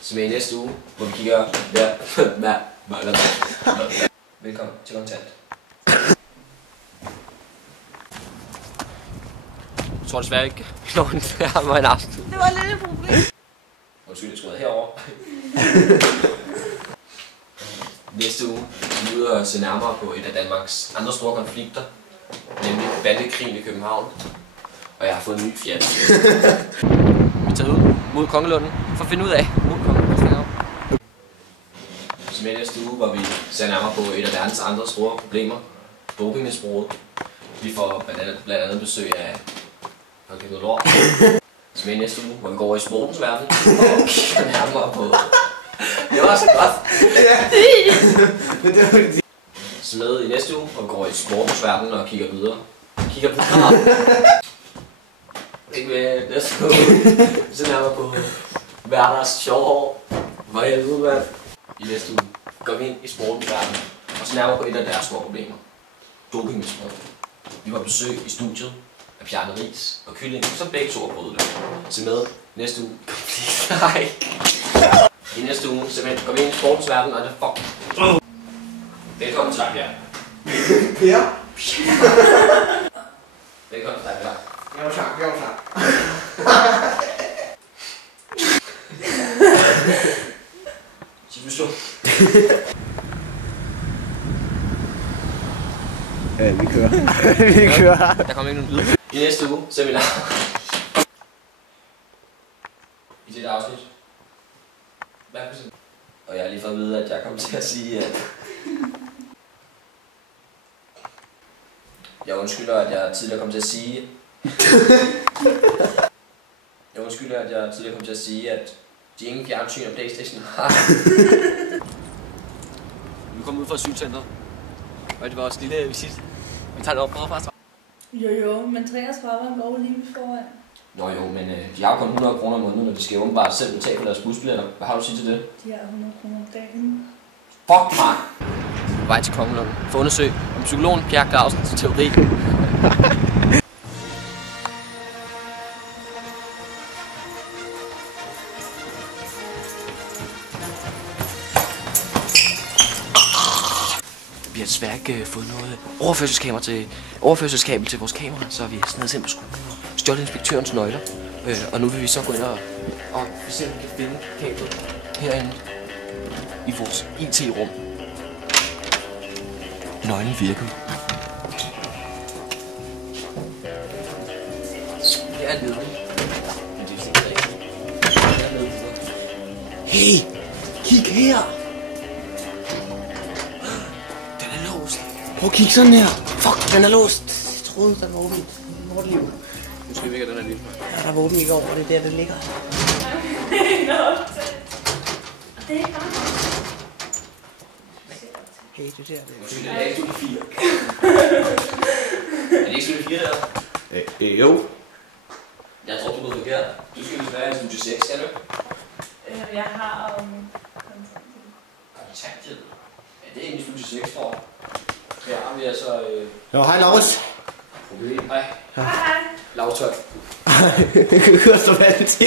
som er i næste uge, hvor vi kigger Velkommen til Kontant. Jeg tror desværre ikke, når jeg har mig en aften. Det var lidt et problem. Undskyld, jeg skulle herovre. Næste uge skal vi ud og se nærmere på et af Danmarks andre store konflikter, nemlig bandekrigen i København. Og jeg har fået en ny Fiat. Vi tager ud mod Kongelunden for at finde ud af, hvor Kongelunden er. Som i næste uge, hvor vi ser nærmere på et af verdens andre store problemer, dopingmisbruget. Vi får blandt andet besøg af noget lort. Som i næste uge, hvor vi går over i sportens verden og kigger nærmere på... Det var så godt! Så med i næste uge, hvor vi går over i sportens verden og kigger videre. Kigger på ikke med næste uge. Så nærmere på hverdags sjovår. Hvor jeg ved, hvad? I næste uge går vi ind i sportens verden og så nærmere på et af deres store problemer. Dopingmisbrug. Vi var besøg i studiet af Bjarne Riis og Kylling, som begge to har prøvet det. Så med næste uge. Nej. I næste uge simpelthen går vi ind i sportens verden, og det er fuck. Velkommen til dig, Bjarne. Per? Velkommen til dig, Bjarne. Jo tak, jo tak. Situation. Ja, vi kører. Vi kører. Der kommer ikke nogen lyd. I næste uge seminar. I dette afsnit. Hvad er det? Og jeg har lige fået at vide, at jeg kommer til at sige, at... Jeg undskylder, at jeg tidligere kom til at sige... Jeg undskylder, at jeg tidligere kom til at sige, at de ingen fjernsyn og PlayStation har. Vi kommer ud fra asylcentret. Og det var også lille visit. Vi tager det op fra. Jo, men 33 går lige foran. Nå jo, men de har kun 100 kroner om måneden, og de skal åbenbart selv betale for deres busbilletter. Hvad har du at sige til det? De har 100 kroner om dagen. Fuck mig! Vej til Kongelunden. For undersøg om psykologen Pierre Clausens teori. Vi har desværre ikke fået noget overførselskabel til vores kamera, så vi er sådan hen på skolen og stjålet inspektørens nøgler. Og nu vil vi så gå ind og se om vi kan finde kablet herinde i vores IT-rum. Nøglen virkede. Det er ledning. Men det er sådan rigtigt. Hey! Kig her! Den er låst. Prøv at kigge sådan her. Fuck, den er låst. Jeg troede, den var åben. Lortliv. Nu skal vi ikke have den her lige. Ja, der var åben ikke over. Det er der, den ligger. Det er ikke bare. Hey, du ser det. Måske det er ikke studie 4. Er det ikke studie 4 der? Jo. Jeg tror, du er forkert. Du skal vist være i studie 6, skal du? Jeg har kontanthjælp. Ja, det er egentlig studie 6 for. Her har vi altså... Jo, hej Laurits. Problem. Hej. Hej. Lavtøj. Hej. Kører så vandt.